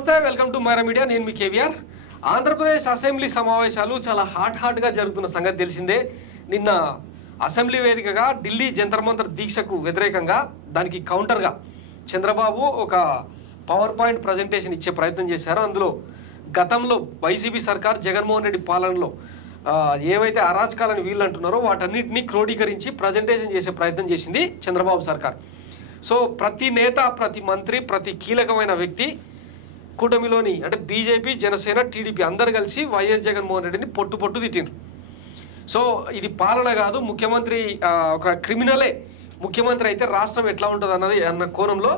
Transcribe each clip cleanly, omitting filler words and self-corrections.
నమస్తే welcome to Myra media నేను మీ KVR Andhra Pradesh assembly సమావేశాలు చాలా హాట్ గా జరుగుతున్న సంగతి తెలిసిందే నిన్న అసెంబ్లీ వేదికగా ఢిల్లీ జంతర్ మంతర్ దీక్షకు వ్యతిరేకంగా దానికి కౌంటర్గా చంద్రబాబు ఒక పవర్ పాయింట్ ప్రెజెంటేషన్ ఇచ్చే ప్రయత్నం చేశారు అందులో గతంలో వైసీపీ సర్కార్ జగన్మోహన్ రెడ్డి పాలనలో ఏవైతే అరాచకాలని వీళ్ళు అంటున్నారో వాటన్నిటిని క్రోడీకరించి ప్రజెంటేషన్ చేసే ప్రయత్నం చేసింది చంద్రబాబు సర్కార్ సో ప్రతి నేత ప్రతి మంత్రి ప్రతి కీలకమైన వ్యక్తి కూటమిలోని అంటే బీజేపీ జనసేన టీడీపీ అందరు కలిసి వైఎస్ జగన్మోహన్ రెడ్డిని పొట్టు తిట్టిండ్రు సో ఇది పాలన కాదు ముఖ్యమంత్రి ఒక క్రిమినలే ముఖ్యమంత్రి అయితే రాష్ట్రం ఎట్లా ఉంటుంది అన్న కోణంలో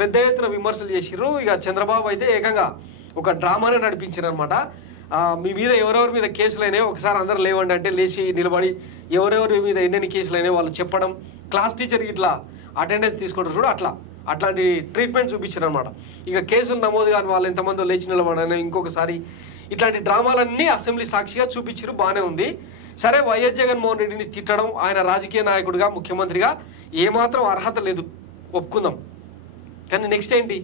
పెద్ద ఎత్తున విమర్శలు చేసిర్రు ఇక చంద్రబాబు అయితే ఏకంగా ఒక డ్రామానే నడిపించారు అనమాట మీ మీద ఎవరెవరి మీద కేసులు అయినాయో ఒకసారి అందరు లేవండి అంటే లేచి నిలబడి ఎవరెవరి మీద ఎన్నెన్ని కేసులు అయినాయో వాళ్ళు చెప్పడం క్లాస్ టీచర్కి ఇట్లా అటెండెన్స్ తీసుకుంటారు చూడు అట్లాంటి ట్రీట్మెంట్ చూపించారు అనమాట ఇక కేసులు నమోదు కాని వాళ్ళు ఎంతమందో లేచి నిలబడని ఇంకొకసారి ఇట్లాంటి డ్రామాలన్నీ అసెంబ్లీ సాక్షిగా చూపించారు బాగానే ఉంది సరే వైఎస్ జగన్మోహన్ రెడ్డిని తిట్టడం ఆయన రాజకీయ నాయకుడిగా ముఖ్యమంత్రిగా ఏమాత్రం అర్హత లేదు ఒప్పుకుందాం కానీ నెక్స్ట్ ఏంటి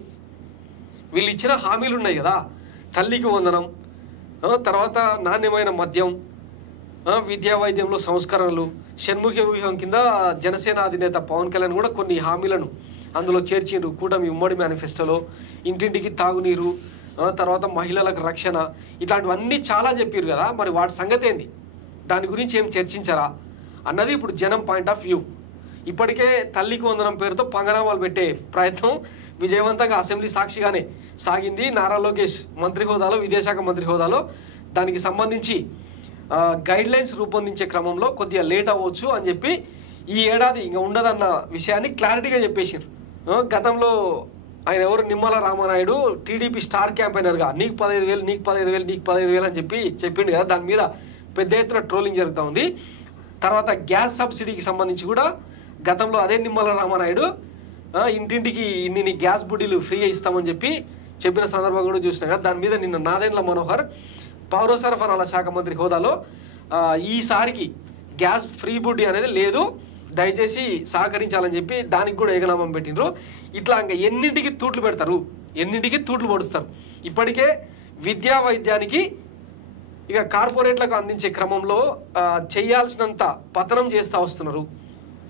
వీళ్ళు ఇచ్చిన హామీలు ఉన్నాయి కదా తల్లికి వందనం తర్వాత నాణ్యమైన మద్యం విద్యా వైద్యంలో సంస్కరణలు షణ్ముఖ వ్యూహం కింద జనసేన అధినేత పవన్ కళ్యాణ్ కూడా కొన్ని హామీలను అందులో చేర్చిండ్రు కూటమి ఉమ్మడి మేనిఫెస్టోలో ఇంటింటికి తాగునీరు తర్వాత మహిళలకు రక్షణ ఇట్లాంటివన్నీ చాలా చెప్పారు కదా మరి వాటి సంగతి ఏంటి దాని గురించి ఏం చర్చించారా అన్నది ఇప్పుడు జనం పాయింట్ ఆఫ్ వ్యూ ఇప్పటికే తల్లికి వందనం పేరుతో పంగనామాలు పెట్టే ప్రయత్నం విజయవంతంగా అసెంబ్లీ సాక్షిగానే సాగింది నారా లోకేష్ మంత్రి హోదాలో విదేశాంగ మంత్రి హోదాలో దానికి సంబంధించి గైడ్లైన్స్ రూపొందించే క్రమంలో కొద్దిగా లేట్ అవ్వచ్చు అని చెప్పి ఈ ఏడాది ఇంకా ఉండదన్న విషయాన్ని క్లారిటీగా చెప్పేసారు గతంలో ఆయన ఎవరు నిమ్మల రామానాయుడు టీడీపీ స్టార్ క్యాంపెయినర్గా నీకు 15,000 నీకు 15,000 నీకు 15,000 అని చెప్పి చెప్పిండు కదా దాని మీద పెద్ద ఎత్తున ట్రోలింగ్ జరుగుతూ ఉంది తర్వాత గ్యాస్ సబ్సిడీకి సంబంధించి కూడా గతంలో అదే నిమ్మల రామానాయుడు ఇంటింటికి ఇన్ని గ్యాస్ బుడ్డీలు ఫ్రీగా ఇస్తామని చెప్పిన సందర్భం కూడా చూసినా కదా దాని మీద నిన్న నాదెండ్ల మనోహర్ పౌర సరఫరాల శాఖ మంత్రి హోదాలో ఈసారికి గ్యాస్ ఫ్రీ బుడ్డీ అనేది లేదు దయచేసి సహకరించాలని చెప్పి దానికి కూడా ఏకనామం పెట్టిండ్రు ఇట్లా ఇంకా ఎన్నింటికి తూట్లు పెడతారు ఎన్నింటికి తూట్లు పొడుస్తారు ఇప్పటికే విద్యా వైద్యానికి ఇక కార్పొరేట్లకు అందించే క్రమంలో చేయాల్సినంత పతనం చేస్తూ వస్తున్నారు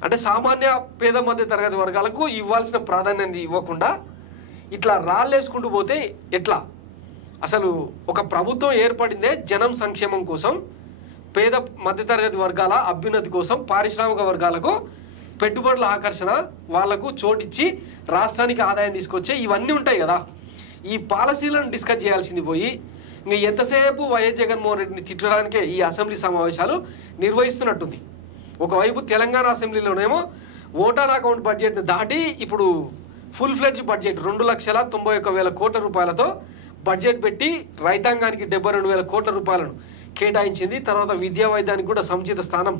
అంటే సామాన్య పేద మధ్య తరగతి వర్గాలకు ఇవ్వాల్సిన ప్రాధాన్యత ఇవ్వకుండా ఇట్లా రాళ్ళేసుకుంటూ పోతే ఎట్లా అసలు ఒక ప్రభుత్వం ఏర్పడిందే జనం సంక్షేమం కోసం పేద మధ్యతరగతి వర్గాల అభ్యున్నతి కోసం పారిశ్రామిక వర్గాలకు పెట్టుబడుల ఆకర్షణ వాళ్లకు చోటిచ్చి రాష్ట్రానికి ఆదాయం తీసుకొచ్చే ఇవన్నీ ఉంటాయి కదా ఈ పాలసీలను డిస్కస్ చేయాల్సింది పోయి ఇంకా ఎంతసేపు వైఎస్ జగన్మోహన్ రెడ్డిని తిట్టడానికే ఈ అసెంబ్లీ సమావేశాలు నిర్వహిస్తున్నట్టుంది ఒకవైపు తెలంగాణ అసెంబ్లీలోనేమో ఓటాన్ అకౌంట్ బడ్జెట్ను దాటి ఇప్పుడు ఫుల్ ఫ్లెడ్జ్ బడ్జెట్ 2,91,000 కోట్ల రూపాయలతో బడ్జెట్ పెట్టి రైతాంగానికి 72,000 కోట్ల రూపాయలను కేటాయించింది తర్వాత విద్యా వైద్యానికి కూడా సముచిత స్థానం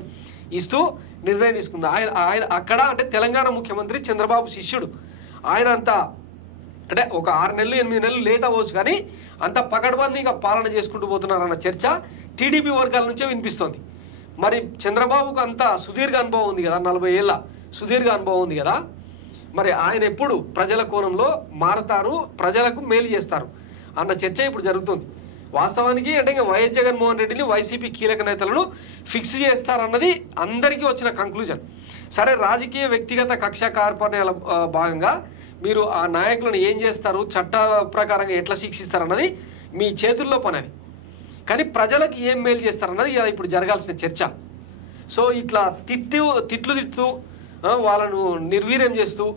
ఇస్తూ నిర్ణయం తీసుకుంది ఆయన అక్కడ అంటే తెలంగాణ ముఖ్యమంత్రి చంద్రబాబు శిష్యుడు ఆయన అంతా అంటే ఒక 6 నెలలు 8 నెలలు లేట్ అవ్వచ్చు కానీ అంత పకడ్బందీగా పాలన చేసుకుంటూ పోతున్నారన్న చర్చ టీడీపీ వర్గాల నుంచే వినిపిస్తోంది మరి చంద్రబాబుకు అంత సుదీర్ఘ అనుభవం ఉంది కదా 40 ఏళ్ళ సుదీర్ఘ అనుభవం ఉంది కదా మరి ఆయన ఎప్పుడు ప్రజల కోణంలో మారతారు ప్రజలకు మేలు చేస్తారు అన్న చర్చ ఇప్పుడు జరుగుతుంది వాస్తవానికి అంటే ఇంకా వైఎస్ జగన్మోహన్ రెడ్డిని వైసీపీ కీలక నేతలను ఫిక్స్ చేస్తారన్నది అందరికీ వచ్చిన కంక్లూజన్ సరే రాజకీయ వ్యక్తిగత కక్ష కార్పణ్యాల భాగంగా మీరు ఆ నాయకులను ఏం చేస్తారు చట్ట ప్రకారంగా ఎట్లా శిక్షిస్తారన్నది మీ చేతుల్లో పని అది కానీ ప్రజలకు ఏం మేలు చేస్తారన్నది ఇప్పుడు జరగాల్సిన చర్చ సో ఇట్లా తిట్లు వాళ్ళను నిర్వీర్యం చేస్తూ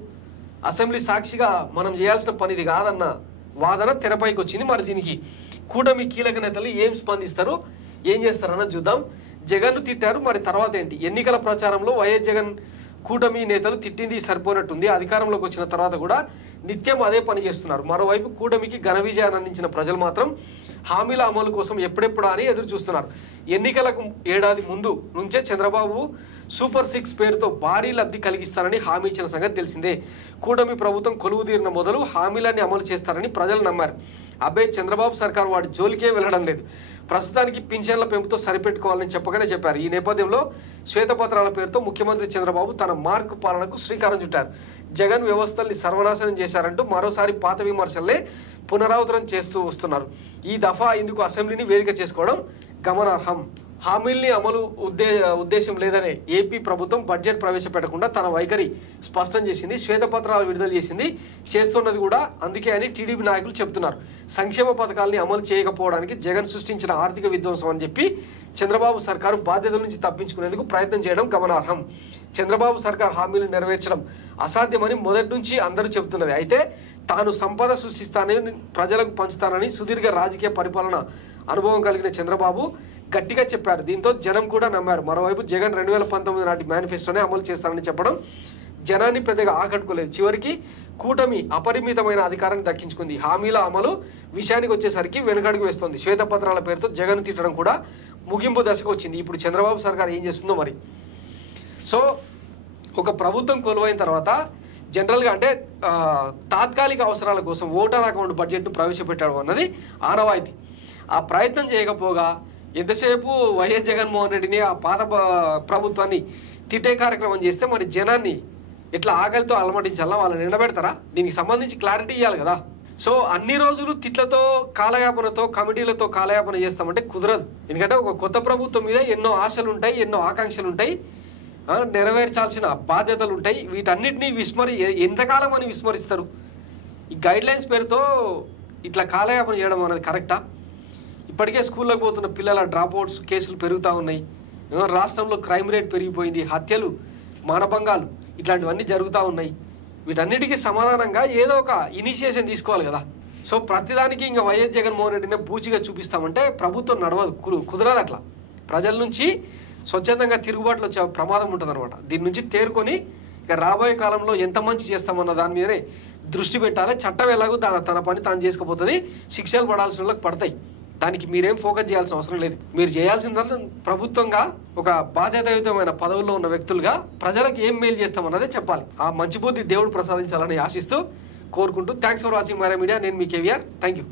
అసెంబ్లీ సాక్షిగా మనం చేయాల్సిన పని ఇది కాదన్న వాదన తెరపైకి వచ్చింది మరి దీనికి కూటమి కీలక నేతలు ఏం స్పందిస్తారు ఏం చేస్తారన్నది చూద్దాం జగన్ను తిట్టారు మరి తర్వాత ఏంటి ఎన్నికల ప్రచారంలో వైఎస్ జగన్ కూటమి నేతలు తిట్టింది సరిపోనట్టుంది అధికారంలోకి వచ్చిన తర్వాత కూడా నిత్యం అదే పని చేస్తున్నారు మరోవైపు కూటమికి ఘన విజయాన్ని అందించిన ప్రజలు మాత్రం హామీల అమలు కోసం ఎప్పుడెప్పుడా అని ఎదురు చూస్తున్నారు ఎన్నికలకు ఏడాది ముందు నుంచే చంద్రబాబు సూపర్ 6 పేరుతో భారీ లబ్ధి కలిగిస్తారని హామీ ఇచ్చిన సంగతి తెలిసిందే కూటమి ప్రభుత్వం కొలువుదీరిన మొదలు హామీలన్నీ అమలు చేస్తారని ప్రజలు నమ్మారు అబ్బే చంద్రబాబు సర్కార్ వాడి జోలికే వెళ్ళడం లేదు ప్రస్తుతానికి పింఛన్ల పెంపుతో సరిపెట్టుకోవాలని చెప్పగానే చెప్పారు ఈ నేపథ్యంలో శ్వేతపత్రాల పేరుతో ముఖ్యమంత్రి చంద్రబాబు తన మార్కు పాలనకు శ్రీకారం చుట్టారు జగన్ వ్యవస్థల్ని సర్వనాశనం చేశారంటూ మరోసారి పాత విమర్శలే పునరావృతం చేస్తూ వస్తున్నారు. ఈ దఫా ఇందుకు అసెంబ్లీని వేదిక చేసుకోవడం గమనార్హం. హామీల్ని అమలు ఉద్దేశం లేదనే ఏపీ ప్రభుత్వం బడ్జెట్ ప్రవేశపెట్టకుండా తన వైఖరి స్పష్టం చేసింది. శ్వేతపత్రాలు విడుదల చేసింది, చేస్తున్నది కూడా అందుకే అని టీడీపీ నాయకులు చెబుతున్నారు. సంక్షేమ పథకాలని అమలు చేయకపోవడానికి జగన్ సృష్టించిన ఆర్థిక విధ్వంసం అని చెప్పి చంద్రబాబు సర్కారు బాధ్యతల నుంచి తప్పించుకునేందుకు ప్రయత్నం చేయడం గమనార్హం. చంద్రబాబు సర్కార్ హామీలు నెరవేర్చడం అసాధ్యమని మొదటి నుంచి అందరూ చెబుతున్నది. అయితే తాను సంపద సృష్టిస్తానని, ప్రజలకు పంచుతానని సుదీర్ఘ రాజకీయ పరిపాలన అనుభవం కలిగిన చంద్రబాబు గట్టిగా చెప్పారు. దీంతో జనం కూడా నమ్మారు. మరోవైపు జగన్ 2019 నాటి మేనిఫెస్టోనే అమలు చేస్తానని చెప్పడం జనాన్ని పెద్దగా ఆకట్టుకోలేదు. చివరికి కూటమి అపరిమితమైన అధికారాన్ని దక్కించుకుంది. హామీల అమలు విషయానికి వచ్చేసరికి వెనుకడుగు వేస్తోంది. శ్వేతపత్రాల పేరుతో జగన్ తిట్టడం కూడా ముగింపు దశకు వచ్చింది. ఇప్పుడు చంద్రబాబు సర్కార్ ఏం చేస్తుందో మరి. సో ఒక ప్రభుత్వం కొలువైన తర్వాత జనరల్గా అంటే తాత్కాలిక అవసరాల కోసం ఓటర్ అకౌంట్ బడ్జెట్ను ప్రవేశపెట్టడం అన్నది ఆనవాయితీ. ఆ ప్రయత్నం చేయకపోగా ఎంతసేపు వైఎస్ జగన్మోహన్ రెడ్డిని ఆ పాత ప్రభుత్వాన్ని తిట్టే కార్యక్రమం చేస్తే మరి జనాన్ని ఎట్లా ఆకలితో అలమటించాలా, వాళ్ళని నిలబెడతారా? దీనికి సంబంధించి క్లారిటీ ఇవ్వాలి కదా. సో అన్ని రోజులు తిట్లతో కాలయాపనతో కమిటీలతో కాలయాపన చేస్తామంటే కుదరదు. ఎందుకంటే ఒక కొత్త ప్రభుత్వం మీద ఎన్నో ఆశలు ఉంటాయి, ఎన్నో ఆకాంక్షలు ఉంటాయి, నెరవేర్చాల్సిన బాధ్యతలు ఉంటాయి. వీటన్నిటినీ ఎంతకాలం అని విస్మరిస్తారు? ఈ గైడ్లైన్స్ పేరుతో ఇట్లా కాలయాపన చేయడం అనేది కరెక్టా? ఇప్పటికే స్కూల్లోకి పోతున్న పిల్లల డ్రాప్అవుట్స్ కేసులు పెరుగుతూ ఉన్నాయి. రాష్ట్రంలో క్రైమ్ రేట్ పెరిగిపోయింది. హత్యలు, మానభంగాలు ఇట్లాంటివన్నీ జరుగుతూ ఉన్నాయి. వీటన్నిటికీ సమాధానంగా ఏదో ఒక ఇనిషియేషన్ తీసుకోవాలి కదా. సో ప్రతిదానికి ఇంకా వైఎస్ జగన్మోహన్ రెడ్డిని బూచిగా చూపిస్తామంటే ప్రభుత్వం నడవదు, కుదరదు. అట్లా ప్రజల నుంచి స్వచ్ఛందంగా తిరుగుబాట్లు వచ్చే ప్రమాదం ఉంటుంది అనమాట. దీని నుంచి తేరుకొని ఇక రాబోయే కాలంలో ఎంత మంచి చేస్తామన్న దాని మీదనే దృష్టి పెట్టాలి. చట్టం ఎలాగో తన పని తాను చేసుకుపోతుంది. శిక్షలు పడాల్సిన వాళ్ళకి పడతాయి. దానికి మీరేం ఫోకస్ చేయాల్సిన అవసరం లేదు. మీరు చేయాల్సిందల్లా ప్రభుత్వంగా ఒక బాధ్యతాయుతమైన పదవుల్లో ఉన్న వ్యక్తులుగా ప్రజలకు ఏం మేలు చేస్తామన్నదే చెప్పాలి. ఆ మంచి బుద్ధి దేవుడు ప్రసాదించాలని ఆశిస్తూ కోరుకుంటూ thanks for watching my media. నేను మీ కేవీఆర్. Thank you.